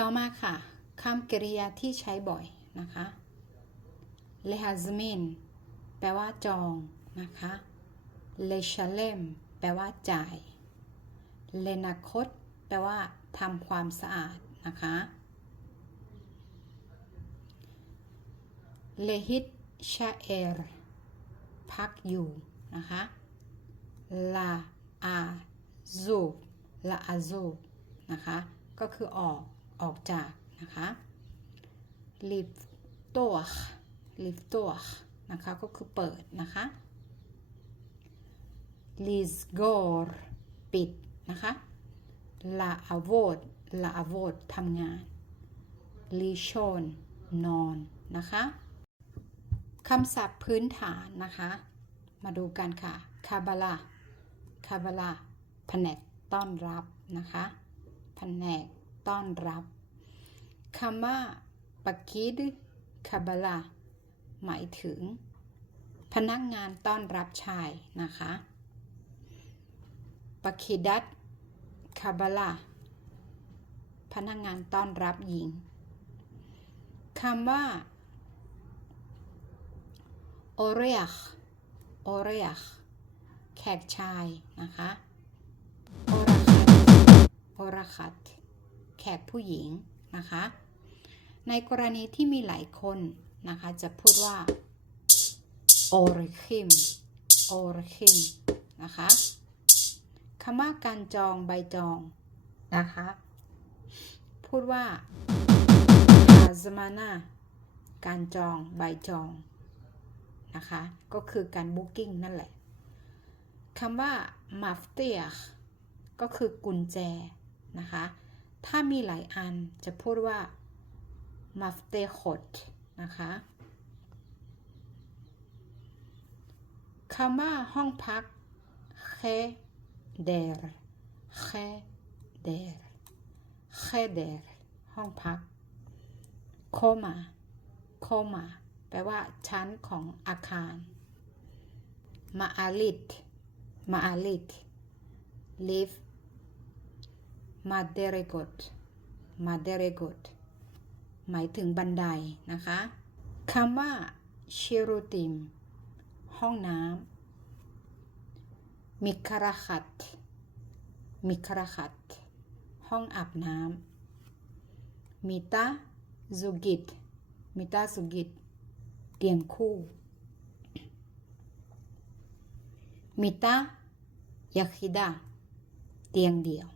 ต่อมาค่ะคำกริยาที่ใช้บ่อยนะคะ lehazmin แปลว่าจองนะคะ leshalem แปลว่าจ่าย lenakot แปลว่าทำความสะอาดนะคะ lehit shaer พักอยู่นะคะ la a z o la a z o นะคะ ก็คือออก ออกจากนะคะ liftoch liftoch นะคะก็คือเปิดนะคะ lizgor ปิดนะคะ la avod la avod ทำงาน lishon นอนนะคะคำศัพท์พื้นฐานนะคะ มาดูกันค่ะ คาบาลาคาบาลาแผนกต้อนรับนะคะ แผนก ต้อนรับคำว่าปากิดคาบาลาหมายถึง พนักงานต้อนรับชายนะคะปาคิดัตคาบาลาพนักงานต้อนรับหญิงคำว่าโอเรียกโอเรียกแขกชายนะคะโอราคัตโอราคัต แขกผู้หญิงนะคะ ในกรณีที่มีหลายคนนะคะ จะพูดว่า โอรคิม โอรคิม นะคะคำว่าการจองใบจองนะคะ พูดว่าอาซมานาการจองใบจองนะคะ ก็คือการบุ๊กิ้งนั่นแหละคำว่ามาฟเตียก็คือกุญแจนะคะ ถ้ามีหลายอันจะพูดว่ามาฟเตโ o ดนะคะคำว่าห้องพักเคเดรเคเดรเคเดรห้องพักโคมาโคมาแปลว่าชั้นของอาคารมาอาลิตมาอาลิต live มาเดเรกดมาเดเรกดหมายถึงบันไดนะคะคำว่าชิรุติมห้องน้ำมิคาราคัตมิคาราคัตห้องอาบน้ำมิตาซูกิตมิตาซูกิตเตียงคู่มิตายาคิดาเตียงเดียว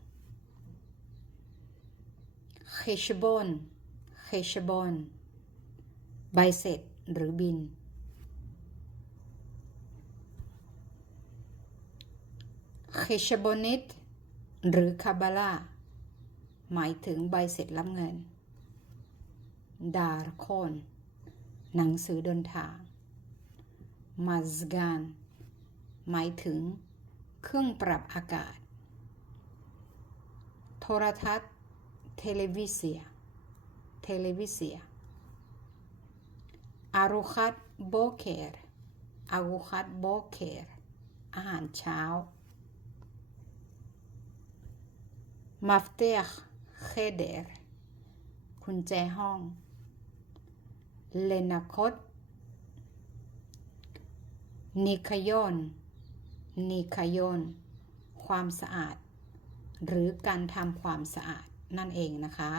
เคชบอนเคชบอนใบเสร็จหรือบินเคชบอนิตหรือคาบาลาหมายถึงใบเสร็จรับเงิน ดาร์คอน หนังสือเดินทางมาสกานหมายถึงเครื่องปรับอากาศ โทรทัศน์ เทเลวิเซียเทเลวิเซียอารุคัตโบเคร์อารุคัตโบเคร์อาหารเช้ามัฟเตชเคเดรกุญแจห้องเลนาคตนิคยอนนิคยอนความสะอาด หรือการทำความสะอาด นั่นเองนะคะ